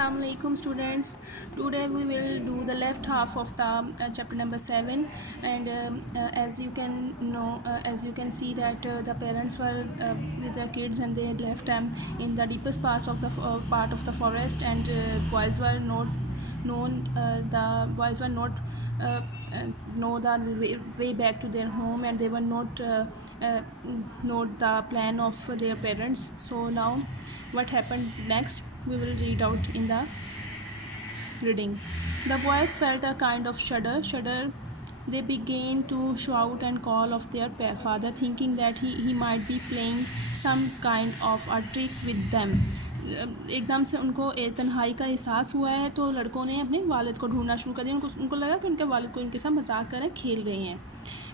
Assalamu alaikum students. Today we will do the left half of the chapter number 7, and as you can know, as you can see that the parents were with their kids and they had left them in the deepest part of the forest, and boys were not known the boys were not uh, know the way back to their home, and they were not know the plan of their parents. So now what happened next we will read out in the reading. The boys felt a kind of shudder. They began to shout and call of their father, thinking that he might be playing some kind of a trick with them. एकदम से उनको तन्हाई का एहसास हुआ है, तो लड़कों ने अपने वालिद को ढूंढना शुरू कर दिया. उनको लगा कि उनके वालिद को इनके साथ मजाक कर रहे हैं, खेल रहे हैं.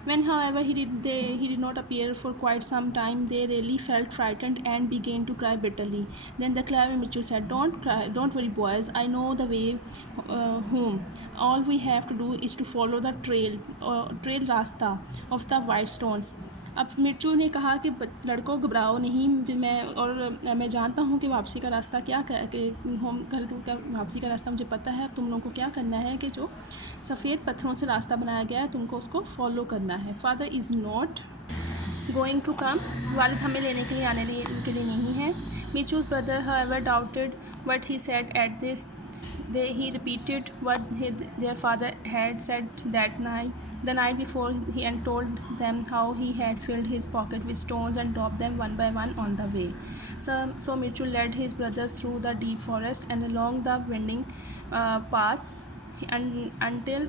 When, however, he did not appear for quite some time, they really felt frightened and began to cry bitterly. Then the clever Michu said, "Don't cry, don't worry, boys. I know the way home. All we have to do is to follow the trail rasta of the white stones." अब मिर्चू ने कहा कि लड़कों घबराओ नहीं, मैं जानता हूँ कि वापसी का रास्ता क्या कि होम घर का वापसी का रास्ता मुझे पता है. अब तुम लोगों को क्या करना है कि जो सफ़ेद पत्थरों से रास्ता बनाया गया है तुमको उसको फॉलो करना है. Father is not going to come. वालिद हमें लेने के लिए आने के लिए नहीं है. मिर्चूज़ brother however doubted what he said at this. He repeated what their father had said the night before, and told them how he had filled his pocket with stones and dropped them one by one on the way. So Mirchu led his brothers through the deep forest and along the winding paths, and until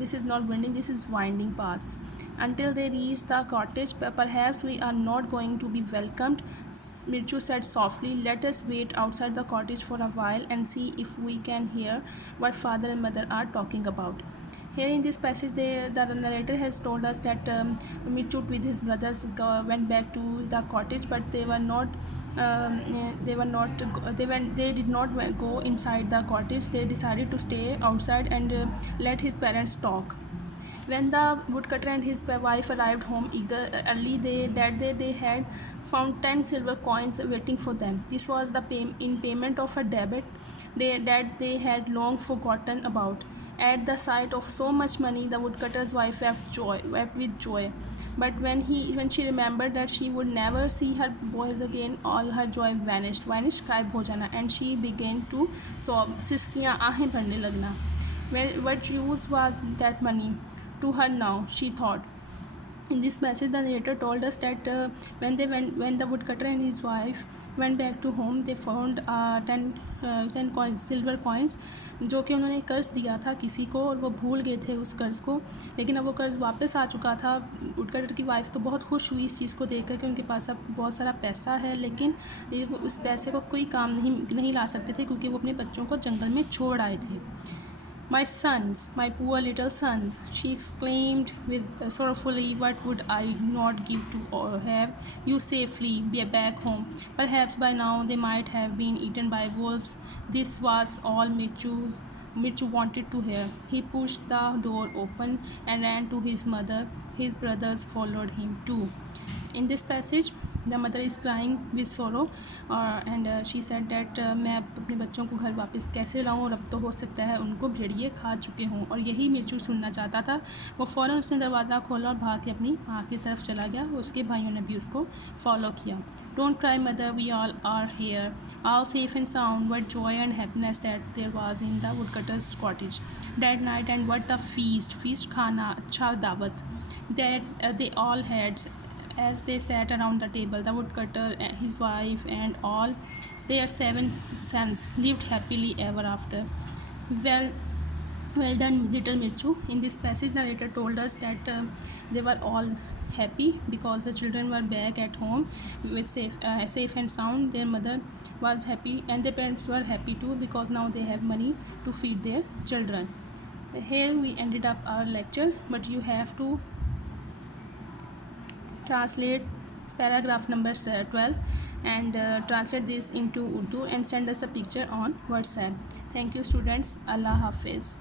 this is not winding, this is winding paths, until they reached the cottage. Perhaps we are not going to be welcomed, Mirchu said softly. Let us wait outside the cottage for a while and see if we can hear what father and mother are talking about. Here in this passage, the narrator has told us that Mirchu with his brothers went back to the cottage, but they did not go inside the cottage. They decided to stay outside and let his parents talk. When the woodcutter and his wife arrived home early that day, they had found 10 silver coins waiting for them. This was in payment of a debt that they had long forgotten about. At the sight of so much money, the woodcutter's wife wept with joy. But when she remembered that she would never see her boys again, all her joy vanished, गायब हो जाना, and she began to sob. सिसकियाँ आहें भरने लगना. Well, what use was that money to her now, she thought. In this passage, the narrator told us that when the woodcutter and his wife went back to home, they found 10 coins, silver coins, जो कि उन्होंने कर्ज़ दिया था किसी को और वो भूल गए थे उस कर्ज़ को. लेकिन अब वो कर्ज़ वापस आ चुका था. वुडकटर की वाइफ तो बहुत खुश हुई इस चीज़ को देखकर कि उनके पास अब बहुत सारा पैसा है, लेकिन उस पैसे को कोई काम नहीं ला सकते थे क्योंकि वो अपने बच्चों को जंगल में छोड़ आए थे. "My sons, my poor little sons," she exclaimed with sorrowfully. "What would I not give to have you safely back home? Perhaps by now they might have been eaten by wolves." This was all Mirchu wanted to hear. He pushed the door open and ran to his mother. His brothers followed him too. In this passage, the mother is crying with sorrow and she said that मैं अपने बच्चों को घर वापस कैसे लाऊं, और अब तो हो सकता है उनको भेड़िए खा चुके हों. और यही मिर्चू सुनना चाहता था. वो फ़ौरन उसने दरवाज़ा खोला और भाग के अपनी माँ की तरफ चला गया. उसके भाइयों ने भी उसको फॉलो किया. "Don't cry, mother, we all are here, all safe and sound." What joy and happiness that there was in the woodcutter's cottage that night, and what a feast खाना, अच्छा दावत that they all had as they sat around the table. The woodcutter, his wife, and all their 7 sons lived happily ever after. Well done, little Mirchu. In this passage, the narrator told us that they were all happy because the children were back at home with safe and sound. Their mother was happy and their parents were happy too because now they have money to feed their children. Here we ended up our lecture, but you have to translate paragraph number 12 and translate this into Urdu and send us a picture on WhatsApp. Thank you students. Allah Hafiz.